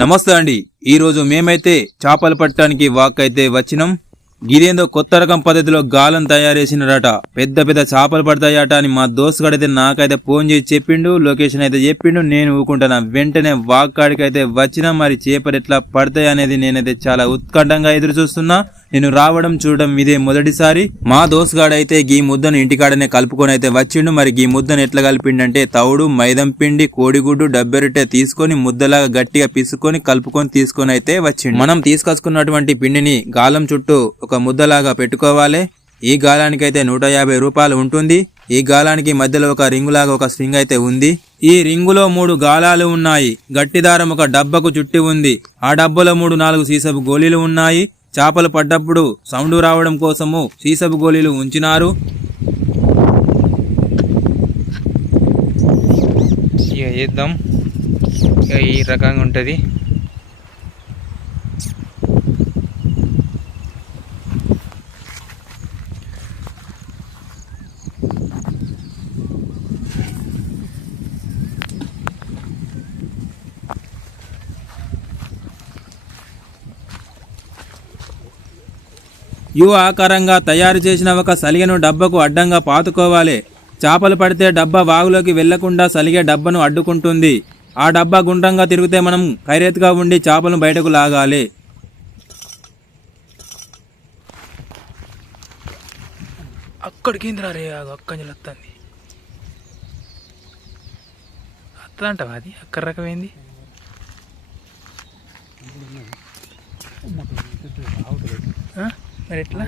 నమస్తే అండి. ఈరోజు మేమైతే చేపలు పట్టడానికి వాక్ అయితే వచ్చినాం. గిదేందో కొత్త రకం పద్ధతిలో గాలం తయారు పెద్ద పెద్ద చేపలు పడతాయట అని మా దోస్తు అయితే నాకైతే ఫోన్ చేసి చెప్పిండు లొకేషన్ అయితే చెప్పిండు. నేను ఊకుంటున్నా వెంటనే వాక్ కాడికి అయితే వచ్చినా మరి చేపలు ఎట్లా పడతాయి అనేది నేనైతే చాలా ఉత్కంఠంగా ఎదురు చూస్తున్నా నేను రావడం చూడడం ఇదే మొదటిసారి. మా దోస్తుగాడైతే గీ ముద్దను ఇంటికాడనే కలుపుకొని అయితే వచ్చిండు. మరి గీ ముద్దను ఎట్లా కలిపిండంటే తౌడు మైదం పిండి కోడిగుడ్డు డబ్బెరిటే తీసుకొని ముద్దలాగా గట్టిగా పిసుకొని కలుపుకొని తీసుకొని అయితే వచ్చిండు. మనం తీసుకొచ్చుకున్నటువంటి పిండిని గాలం చుట్టూ ఒక ముద్దలాగా పెట్టుకోవాలి. ఈ గాలానికి అయితే నూట యాభై రూపాయలు ఉంటుంది. ఈ గాలానికి మధ్యలో ఒక రింగు లాగా ఒక స్ట్రింగ్ అయితే ఉంది. ఈ రింగులో మూడు గాలాలు ఉన్నాయి. గట్టి దారం ఒక డబ్బకు చుట్టి ఉంది. ఆ డబ్బలో మూడు నాలుగు సీసపు గోళీలు ఉన్నాయి. చేపలు పడ్డప్పుడు సౌండ్ రావడం కోసము సీసపు గోళీలు ఉంచినారు. ఇక చేద్దాం. ఇక ఈ రకంగా ఉంటుంది. యు ఆకారంగా తయారు చేసిన ఒక సలిగను డబ్బకు అడ్డంగా పాతుకోవాలి. చేపలు పడితే డబ్బా వాగులోకి వెళ్ళకుండా సలిగే డబ్బను అడ్డుకుంటుంది. ఆ డబ్బా గుండ్రంగా తిరిగితే మనం ఖైరేత్గా ఉండి చేపలను బయటకు లాగాలి. అక్కడికి ఏందిరా రే అక్క వస్తుంది వస్తుందంటావా అది? అక్కడ రకమైంది. Huh? మరి ఎట్లా?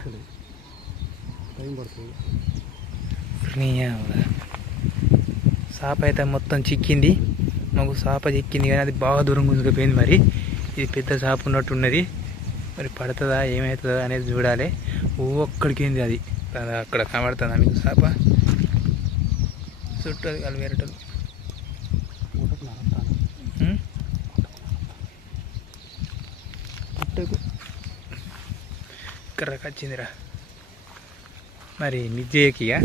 నీ అవ్వ. సాప అయితే మొత్తం చిక్కింది. మాకు సాప చిక్కింది కానీ అది బాగా దూరం గుంజుకుపోయింది మరి. ఇది పెద్ద సాప ఉన్నట్టున్నది మరి పడుతుందా ఏమవుతుందా అనేది చూడాలి. ఓ అక్కడికి ఏంది అది అక్కడ కనబడుతుందా మీకు సాప? చుట్టూ అది వాళ్ళు ఇక్కడ వచ్చిందిరా. మరి నిజేకియా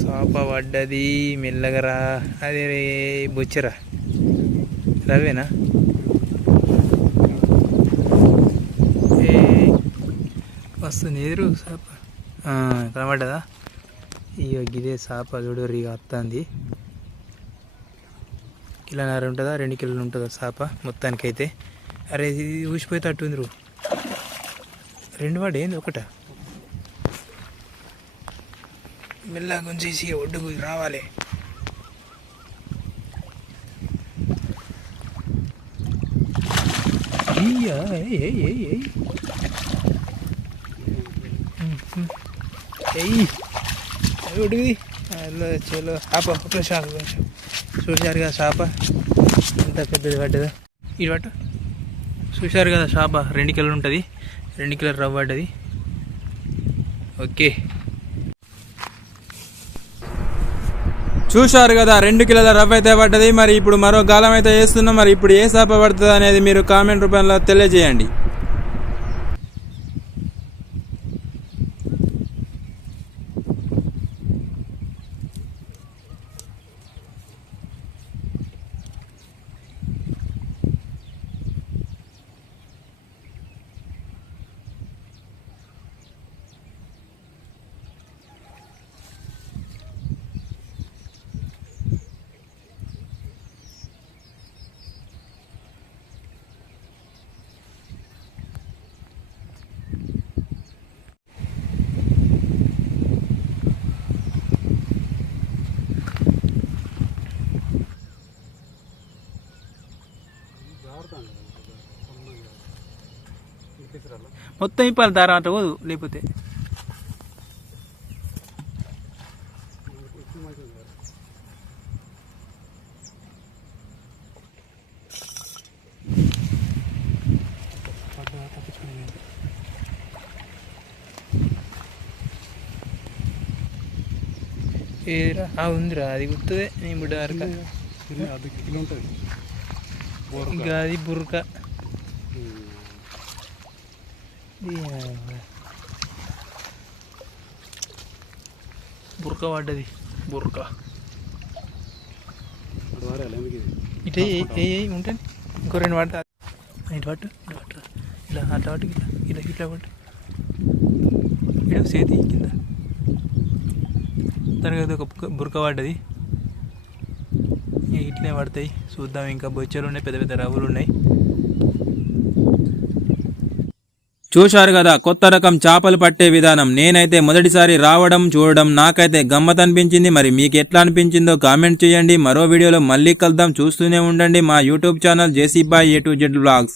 సాప పడ్డది మెల్లగా రా అదే బొచ్చరా. రవేనా? ఏ వస్తుంది ఎదురు సాప కనబడ్డదా? ఇక గిదే సాప చూడు రీగా వస్తుంది కిలోన్నర ఉంటుందా? రెండు కిలోలు ఉంటుందా సాప మొత్తానికైతే? అరే ఇది ఊసిపోయేటట్టు ఉంది రూ రెండు వాడు ఏంది ఒకట? మెల్లగా గుంజేసి ఒడ్డుకు రావాలి. ఒడ్డుది చలో ఆప ఒక షాప్ చూసారుగా షాప ఎంత పెద్దది పడ్డదా. ఇటు పట్టు. చూశారు కదా షాప రెండు కిలోలు ఉంటుంది. రెండు కిలోలు రవ్వ పడ్డది ఓకే. చూశారు కదా రెండు కిలోల రవ్వ అయితే పడ్డది. మరి ఇప్పుడు మరో గాలం అయితే వేస్తున్నాం. మరి ఇప్పుడు ఏ చేప పడుతుంది అనేది మీరు కామెంట్ రూపంలో తెలియజేయండి. మొత్తం ఇప్పాలి దారం అట్లా పోదు లేకపోతే? ఏదిరా ఆ ఉందిరా అది గుర్తుదే నేను బిడ్డ వరకు అది కిలో ఉంటుంది. ఇంకా అది బుర్క బుర్క. పడ్డది బుర్క వారాలి ఎందుకు ఇటు ఏ ఇంకో రెండు పడతా ఇటు పట్టు ఇటు పట్టు ఇలా అట్లా పట్టు ఇట్లా ఇట్లా ఇట్లా పట్టు ఇటు చేతి కింద. తరగతి ఒక బుర్క బురక పడ్డది ఇక ఇట్లే పడతాయి చూద్దాం ఇంకా బొచ్చలు ఉన్నాయి పెద్ద పెద్ద రవ్వులు ఉన్నాయి. చూశారు కదా కొత్త రకం చేపలు పట్టే విధానం. నేనైతే మొదటిసారి రావడం చూడడం నాకైతే గమ్మత్ అనిపించింది మరి మీకు ఎట్లా అనిపించిందో కామెంట్ చేయండి. మరో వీడియోలో మళ్ళీ కలుద్దాం. చూస్తూనే ఉండండి మా YouTube channel JC boy A to Z blogs.